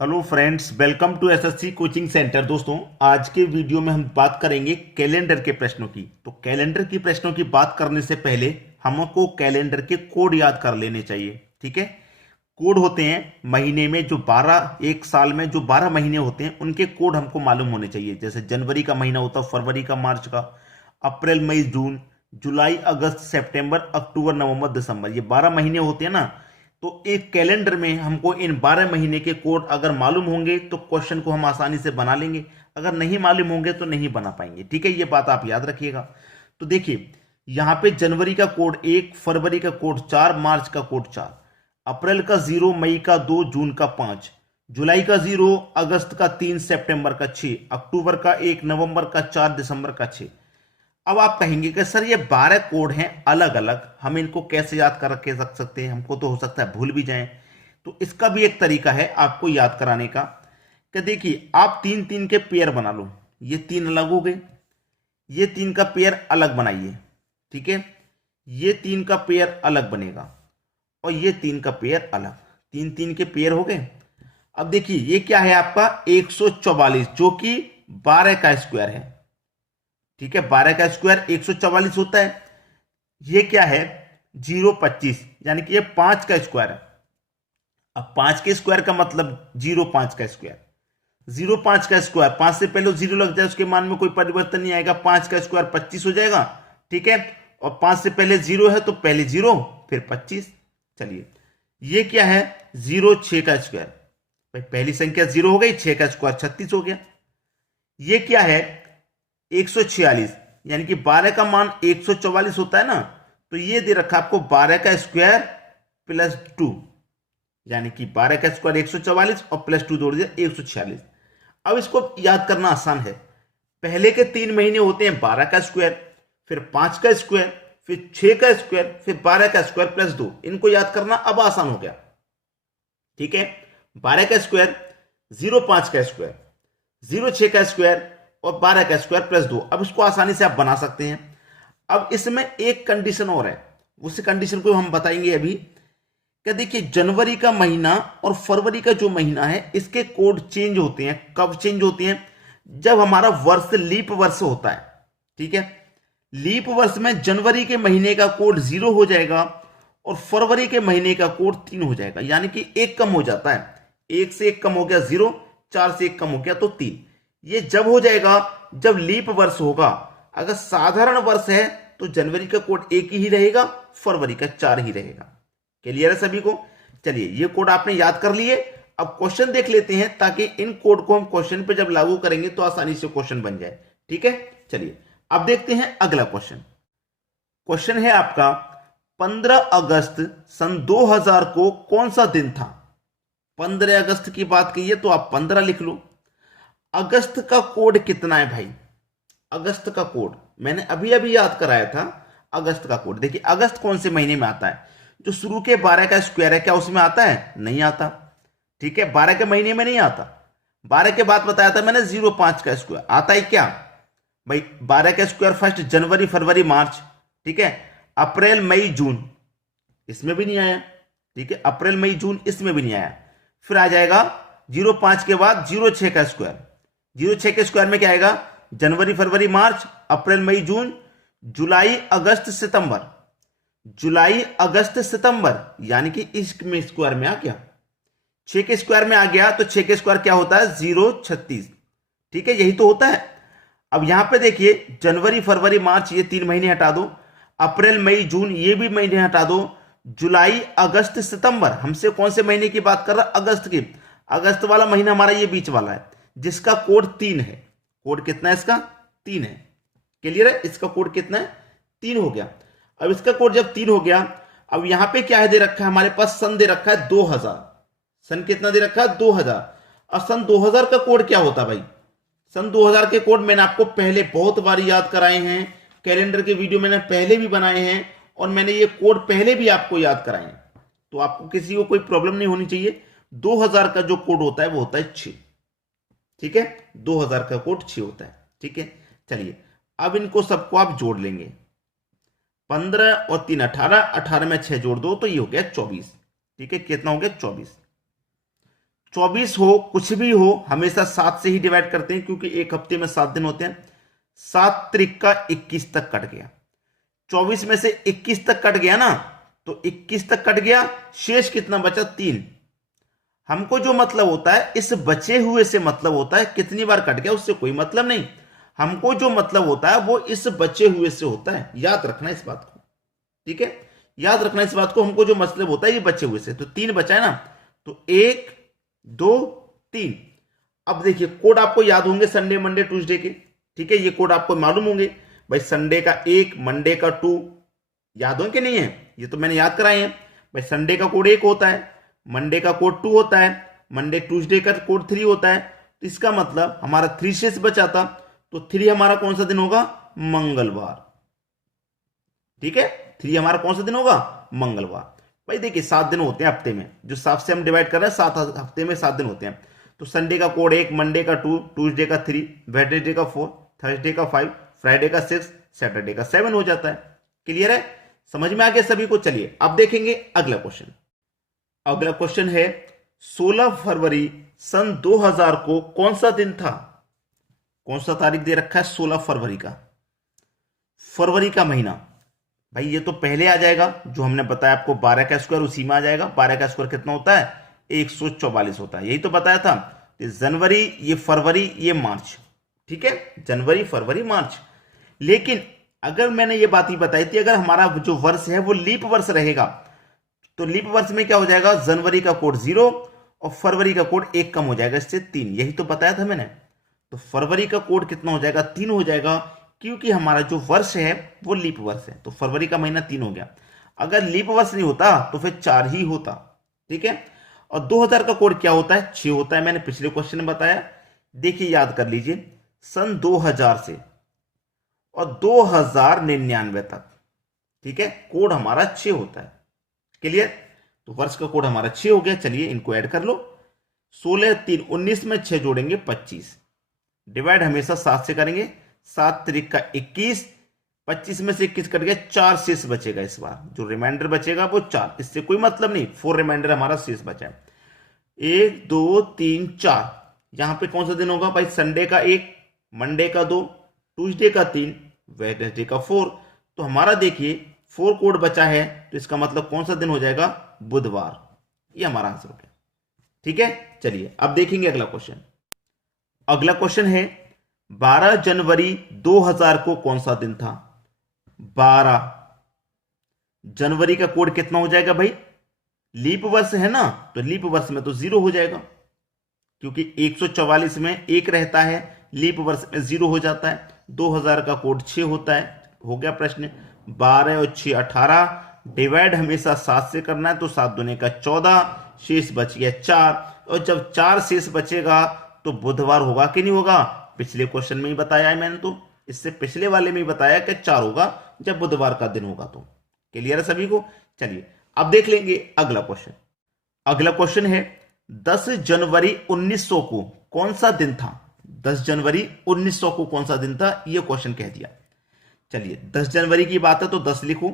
Hello friends, welcome to SSC coaching centre. दोस्तों, आज के वीडियो में हम बात करेंगे कैलेंडर के प्रश्नों की। तो कैलेंडर की प्रश्नों की बात करने से पहले हमको कैलेंडर के कोड याद कर लेने चाहिए। ठीक है, कोड होते हैं महीने में जो 12, एक साल में जो 12 महीने होते हैं उनके कोड हमको मालूम होने चाहिए। जैसे जनवरी का महीना होता है, फरवरी का, मार्च का, अप्रैल, मई, जून, जुलाई, अगस्त, सितंबर, अक्टूबर, नवंबर, दिसंबर, ये 12 महीने होते हैं ना। तो एक कैलेंडर में हमको इन 12 महीने के कोड अगर मालूम होंगे तो क्वेश्चन को हम आसानी से बना लेंगे, अगर नहीं मालूम होंगे तो नहीं बना पाएंगे। ठीक है, ये बात आप याद रखिएगा। तो देखिए, यहां पे जनवरी का कोड 1, फरवरी का कोड 4, मार्च का कोड 4, अप्रैल का 0, मई का 2, जून का 5, जुलाई का 0, अगस्त का 3, सितंबर का 6, अक्टूबर का 1, नवंबर का 4, दिसंबर का 6। अब आप कहेंगे कि सर ये 12 कोड हैं अलग अलग, हम इनको कैसे याद कर के रख सकते हैं, हमको तो हो सकता है भूल भी जाएं। तो इसका भी एक तरीका है आपको याद कराने का कि देखिए, आप तीन तीन के पेयर बना लो। ये तीन अलग हो गए, ये तीन का पेयर अलग बनाइए। ठीक है, ये तीन का पेयर अलग बनेगा और ये तीन का पेयर अलग। तीन तीन के पेयर हो गए। अब देखिए, ये क्या है आपका 144, जो कि 12 का स्क्वायर है। ठीक है, 12 का स्क्वायर 144 होता है। ये क्या है 025, यानी कि ये 5 का स्क्वायर है। अब 5 के स्क्वायर का मतलब 05 का स्क्वायर। 05 का स्क्वायर, 5 से पहले जीरो लग जाए उसके मान में कोई परिवर्तन नहीं आएगा, 5 का स्क्वायर 25 हो जाएगा। ठीक है, और 5 से पहले जीरो है तो पहले जीरो फिर 25। चलिए, ये क्या है 06 का स्क्वायर। भाई पहली संख्या जीरो हो गई, 6 का स्क्वायर 36 हो गया। ये क्या है 146, यानी कि 12 का मान 144 होता है ना। तो ये दे रखा आपको 12 का स्क्वायर प्लस 2, यानी कि 12 का स्क्वायर 144 और प्लस 2 जोड़ दिया 146। अब इसको याद करना आसान है। पहले के 3 महीने होते हैं 12 का स्क्वायर, फिर 5 का स्क्वायर, फिर 6 का स्क्वायर, फिर 12 का स्क्वायर प्लस 2। इनको याद करना अब आसान हो गया। ठीक है, 12 का स्क्वायर, 05 का स्क्वायर, 06 का स्क्वायर और 12 का स्क्वायर प्लस 2। अब इसको आसानी से आप बना सकते हैं। अब इसमें एक कंडीशन और है, उस कंडीशन को हम बताएंगे अभी। क्या देखिए, जनवरी का महीना और फरवरी का जो महीना है इसके कोड चेंज होते हैं। कब चेंज होते हैं? जब हमारा वर्ष लीप वर्ष होता है। ठीक है, लीप वर्ष में जनवरी के महीने का कोड 0 हो जाएगा और फरवरी के महीने का कोड 3 हो जाएगा, यानी कि एक कम हो जाता है। एक से एक कम हो गया 0, 4 से एक कम हो गया तो 3। ये जब हो जाएगा जब लीप वर्ष होगा। अगर साधारण वर्ष है तो जनवरी का कोड 1 ही रहेगा, फरवरी का 4 ही रहेगा। क्लियर है सभी को? चलिए, ये कोड आपने याद कर लिए। अब क्वेश्चन देख लेते हैं, ताकि इन कोड को हम क्वेश्चन पे जब लागू करेंगे तो आसानी से क्वेश्चन बन जाए। ठीक है, चलिए अब देखते हैं अगला क्वेश्चन। क्वेश्चन है आपका 15 अगस्त सन 2000 को कौन सा दिन था? 15 अगस्त की बात की है तो आप 15 लिख लो। अगस्त का कोड कितना है भाई? अगस्त का कोड मैंने अभी अभी याद कराया था। अगस्त का कोड देखिए, अगस्त कौन से महीने में आता है? जो शुरू के 12 का स्क्वायर है, क्या उसमें आता है? नहीं आता। ठीक है, 12 के महीने में नहीं आता। 12 के बाद बताया था मैंने 05 का स्क्वायर आता है क्या भाई? 12 का स्क्वायर फर्स्ट जनवरी, फरवरी, मार्च। ठीक है, अप्रैल, मई, जून, इसमें भी नहीं आया। ठीक है, अप्रैल, मई, जून इसमें भी नहीं आया। फिर आ जाएगा 05 के बाद 06 का स्क्वायर। 06 के स्क्वायर में क्या आएगा? जनवरी, फरवरी, मार्च, अप्रैल, मई, जून, जुलाई, अगस्त, सितंबर। जुलाई, अगस्त, सितंबर, यानी कि इसमें स्क्वायर में आ गया। 6 के स्क्वायर में आ गया तो 6 के स्क्वायर क्या होता है? 036। ठीक है, यही तो होता है। अब यहां पे देखिए, जनवरी, फरवरी, मार्च ये 3 महीने हटा दो, अप्रैल, मई, जून ये भी महीने हटा दो, जुलाई, अगस्त, सितंबर, हमसे कौन से महीने की बात कर रहा? अगस्त की। अगस्त वाला महीना हमारा ये बीच वाला है, जिसका कोड 3 है। कोड कितना है इसका? 3 है। क्लियर है? इसका कोड कितना है? 3 हो गया। अब इसका कोड जब 3 हो गया, अब यहां पे क्या है दे रखा है हमारे पास? सन दे रखा है 2000। सन कितना दे रखा है? 2000। और सन 2000 का कोड क्या होता है भाई? सन 2000 के कोड मैंने आपको पहले बहुत बार याद कराए हैं। कैलेंडर के वीडियो मैंने पहले भी बनाए हैं और मैंने ये कोड पहले भी आपको याद कराए हैं। तो आपको किसी को कोई प्रॉब्लम नहीं होनी चाहिए। 2000 का जो कोड होता है वो होता है 6। ठीक है, 2000 का कोड 6 होता है। ठीक है, चलिए अब इनको सबको आप जोड़ लेंगे। 15 और 3 18, 18 में 6 जोड़ दो तो ये हो गया 24। ठीक है, कितना हो गया? 24। 24 हो कुछ भी हो हमेशा 7 से ही डिवाइड करते हैं, क्योंकि एक हफ्ते में 7 दिन होते हैं। 7 त्रिक का 21 तक कट गया, 24 में से 21 तक कट गया ना, तो 21 तक कट गया, शेष कितना बचा 3। हमको जो मतलब होता है इस बचे हुए से मतलब होता है कितनी बार कट गया उससे कोई मतलब नहीं, हमको जो मतलब होता है वो इस बचे हुए से होता है। याद रखना इस बात को, ठीक है, याद रखना इस बात को। हमको जो मतलब होता है ये बचे हुए से, तो 3 बचा है ना, तो 1 2 3। अब देखिए कोड आपको याद होंगे संडे मंडे ट्यूसडे के, ठीक है, ये कोड आपको मालूम होंगे भाई। संडे का 1, मंडे का 2, याद हो कि नहीं है, ये तो मैंने याद कराए हैं भाई। संडे का कोड 1 होता है, मंडे का कोड 2 होता है, मंडे ट्यूसडे का कोड 3 होता है। तो इसका मतलब हमारा 3 शेष बचा था, तो 3 हमारा कौन सा दिन होगा, मंगलवार, ठीक है। 3 हमारा कौन सा दिन होगा, मंगलवार। भाई देखिए 7 दिन होते हैं हफ्ते में, जो 7 से हम डिवाइड कर रहे हैं, 7 हफ्ते में 7 दिन होते हैं। तो संडे का कोड 1, मंडे का 2, ट्यूसडे का 3, वेडनेसडे का 4, थर्सडे का 5, फ्राइडे का 6, सैटरडे का 7 हो जाता है। क्लियर है, समझ में आ गया सभी को। चलिए अब देखेंगे अगला क्वेश्चन। अगला क्वेश्चन है 16 फरवरी सन 2000 को कौन सा दिन था। कौन सा तारीख दे रखा है, 16 फरवरी का, फरवरी का महीना। भाई ये तो पहले आ जाएगा, जो हमने बताया आपको 12 का स्क्वायर उसी में आ जाएगा। 12 का स्क्वायर कितना होता है, 144 होता है, यही तो बताया था। जनवरी, ये फरवरी, ये मार्च, ठीक है, जनवरी फरवरी मार्च। लेकिन अगर मैंने ये बात ही बताई थी, अगर हमारा जो वर्ष है वो लीप वर्ष रहेगा, तो लीप वर्ष में क्या हो जाएगा, जनवरी का कोड 0 और फरवरी का कोड 1 कम हो जाएगा, इससे 3, यही तो बताया था मैंने। तो फरवरी का कोड कितना हो जाएगा, 3 हो जाएगा, क्योंकि हमारा जो वर्ष है वो लीप वर्ष है। तो फरवरी का महीना 3 हो गया। अगर लीप वर्ष नहीं होता तो फिर 4 ही होता, ठीक है। और 2000 का कोड क्या होता है, 6 होता है, मैंने पिछले क्वेश्चन में बताया। देखिए याद कर लीजिए, सन 2000 से और 2099 तक, ठीक है, कोड हमारा 6 होता है। क्लियर, तो वर्ष का कोड हमारा 6 हो गया। चलिए इनको ऐड कर लो, 16 3 19 में 6 जोड़ेंगे 25, डिवाइड हमेशा 7 से करेंगे। 7 त्रिक का 21, 25 में से 21 कट गया, 4 शेष बचेगा। इस बार जो रिमाइंडर बचेगा वो 4, इससे कोई मतलब नहीं, 4 रिमाइंडर हमारा शेष बचा है। 1 2 3 4, यहां पे कौन सा दिन होगा भाई, संडे का 1, मंडे का 2, ट्यूसडे का 3, वेडनेसडे का 4। तो हमारा देखिए 4 कोड बचा है, तो इसका मतलब कौन सा दिन हो जाएगा, बुधवार। ये हमारा आंसर हो गया, ठीक है। चलिए अब देखेंगे अगला क्वेश्चन। अगला क्वेश्चन है 12 जनवरी 2000 को कौन सा दिन था। 12 जनवरी का कोड कितना हो जाएगा भाई, लीप वर्ष है ना, तो लीप वर्ष में तो 0 हो जाएगा, क्योंकि 144 में 1 रहता है, लीप वर्ष में 0 हो जाता है। 2000 का कोड 6 होता है। हो गया प्रश्न। 12 और 6 18, डिवाइड हमेशा 7 से करना है, तो 7 दूने का 14, शेष बच गया 4। और जब 4 शेष बचेगा तो बुधवार होगा कि नहीं होगा, पिछले क्वेश्चन में ही बताया है मैंने, तो इससे पिछले वाले में ही बताया कि 4 होगा जब बुधवार का दिन होगा। तो क्लियर है सभी को। चलिए अब देख लेंगे अगला क्वेश्चन। अगला क्वेश्चन है 10 जनवरी 1900 को कौन सा दिन था। 10 जनवरी 1900 को कौन सा दिन था, यह क्वेश्चन कह दिया। चलिए 10 जनवरी की बात है तो 10 लिखो,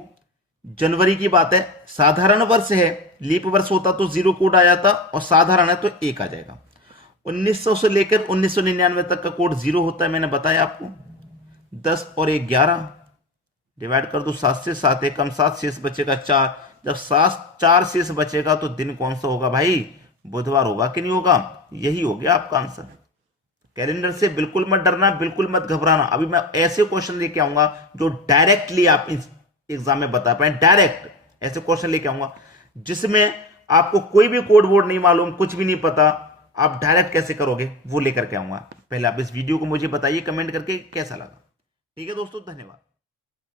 जनवरी की बात है, साधारण वर्ष है, लीप वर्ष होता तो 0 कोड आ जाता, और साधारण है तो 1 आ जाएगा। 1900 से लेकर 1999 तक का कोड 0 होता है, मैंने बताया आपको। 10 और 1 11, डिवाइड कर दो 7 से, 7 एकम 7, शेष बचेगा 4। जब 4 शेष बचेगा तो दिन कौन सा होगा भाई, बुधवार होगा कि नहीं होगा। यही हो गया आपका आंसर। कैलेंडर से बिल्कुल मत डरना, बिल्कुल मत घबराना। अभी मैं ऐसे क्वेश्चन लेके आऊंगा जो डायरेक्टली आप एग्जाम में बता पाए, डायरेक्ट ऐसे क्वेश्चन लेके आऊंगा जिसमें आपको कोई भी कोड वर्ड नहीं मालूम, कुछ भी नहीं पता, आप डायरेक्ट कैसे करोगे वो लेकर के आऊंगा। पहले आप इस वीडियो को मुझे बताइए कमेंट करके कैसा लगा। ठीक है दोस्तों, धन्यवाद।